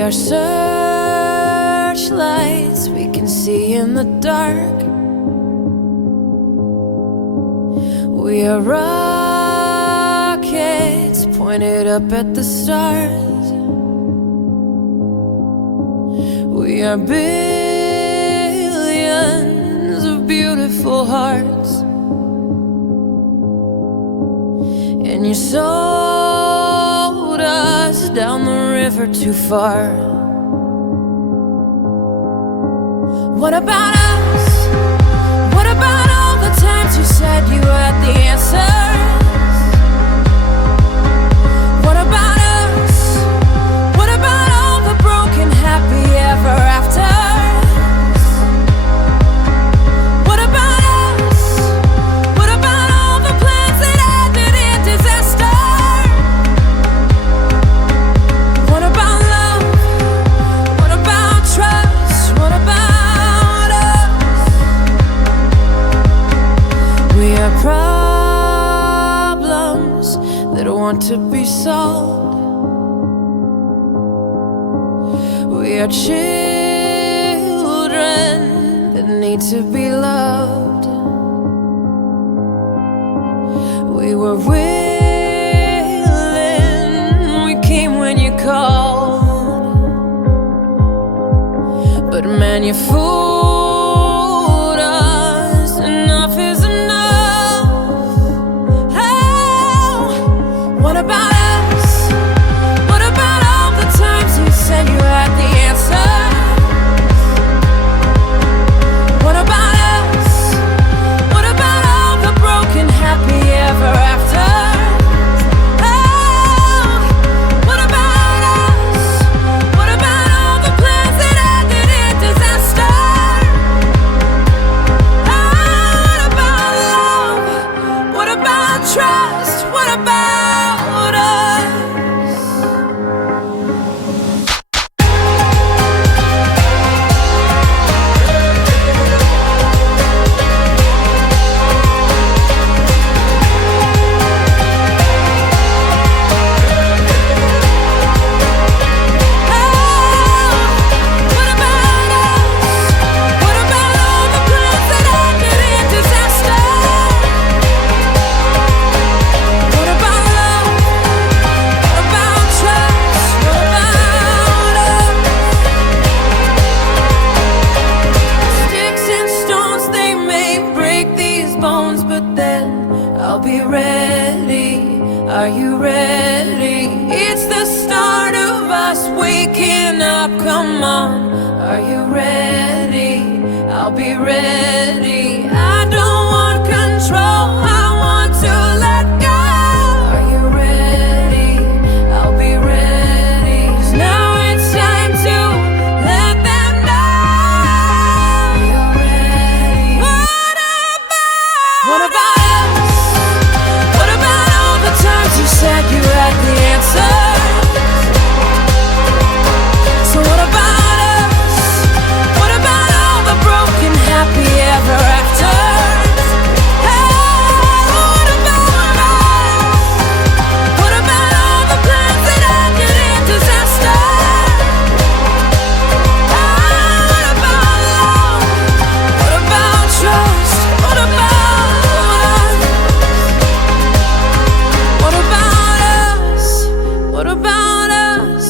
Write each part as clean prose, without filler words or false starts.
We are searchlights we can see in the dark. We are rockets pointed up at the stars. We are billions of beautiful hearts. And you sold us down the river too far. What about us? What about all the times you said you had the answers? What about us? What about all the broken happy ever afters? What about us? What about all the plans that ended in disaster? What about love? What about trust? What about us? We are problems that want to be solved. We are children that need to be loved. We were willing, we came when you called. But man, you fooled us. Enough is enough. Oh, what about us? What about all the times you said you had the answers? What about us? What about all the broken happy ever afters? Oh, what about us? What about all the plans that ended in disaster? Oh, what about love? What about trust? What about us? What about us? What about all the plans that ended in disaster? What about love? What about trust? What about us? Sticks and stones, they may break these bones, but then I'll be ready. Are you ready? It's the start of us waking up. Come on, are you ready? I'll be ready. I don't want control, I want to let go. Are you ready? I'll be ready. 'Cause now it's time to let them know. Are you ready? What about us? What about all the times you said you had the answers? So what about us? What about all the broken happy ever afters? Hey, what about us? What about all the plans that ended in disaster? What about love? What about trust? What about us? What about us? What about us?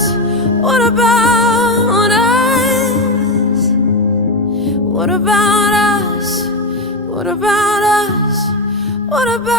What about us? What about us? What about us? What about